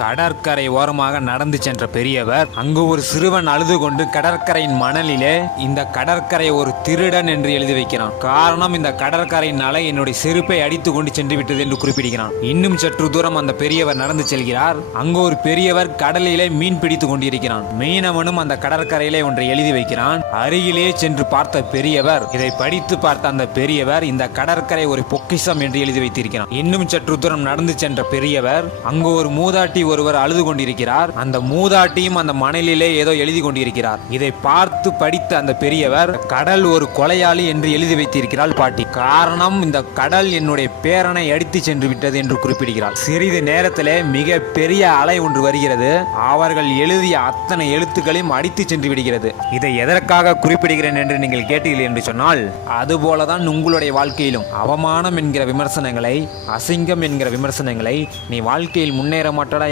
கடற்கரை ஓரமாக நடந்து சென்ற பெரியவர் அங்கு ஒரு சிறுவன் அழுது கொண்டு கடற்கரையின் மணலிலே இந்த கடற்கரை ஒரு திருடன் என்று எழுதி வைக்கிறான். காரணம் இந்த கடற்கரையினால என்னுடைய செருப்பை அடித்து கொண்டு சென்று விட்டது என்று குறிப்பிடுகிறான். இன்னும் சற்று தூரம் அந்த பெரியவர் நடந்து செல்கிறார். அங்கு ஒரு பெரியவர் கடலிலே மீன் பிடித்துக் கொண்டிருக்கிறான். மீனவனும் அந்த கடற்கரையிலே ஒன்றை எழுதி வைக்கிறான். அருகிலே சென்று பார்த்த பெரியவர் இதை படித்து பார்த்த அந்த பெரியவர் இந்த கடற்கரை ஒரு பொக்கிஷம் என்று எழுதி வைத்திருக்கிறான். இன்னும் சற்று தூரம் நடந்து சென்ற பெரியவர் அங்கு ஒரு மூதாட்டி ஒருவர் அழுது கொண்டிருக்கிறார். அந்த மூதாட்டியும் அந்த மணலிலே ஏதோ எழுதி கொண்டிருக்கிறார். இதை பார்த்து படித்த அந்த பெரியவர் கடல் ஒரு கொலையாளி என்று எழுதி வைத்திருக்கிறாள் பாட்டி. காரணம் இந்த கடல் என்னுடைய பேரனை அடித்து சென்று விட்டது என்று குறிப்பிடுகிறார் சிறிது நேரத்திலே மிக பெரிய அலை ஒன்று வருகிறது. அவர்கள் எழுதிய அத்தனை எழுத்துக்களையும் அடித்து சென்று விடுகிறது. இதை எதற்காக குறிப்பிடுகிறேன் என்று நீங்கள் கேட்டீர்கள் என்று சொன்னால் அதுபோலதான் உங்களுடைய வாழ்க்கையிலும். அவமானம் என்கிற விமர்சனங்களை அசிங்கம் என்கிற விமர்சனங்களை நீ வாழ்க்கையில் முன்னேற மாட்டடா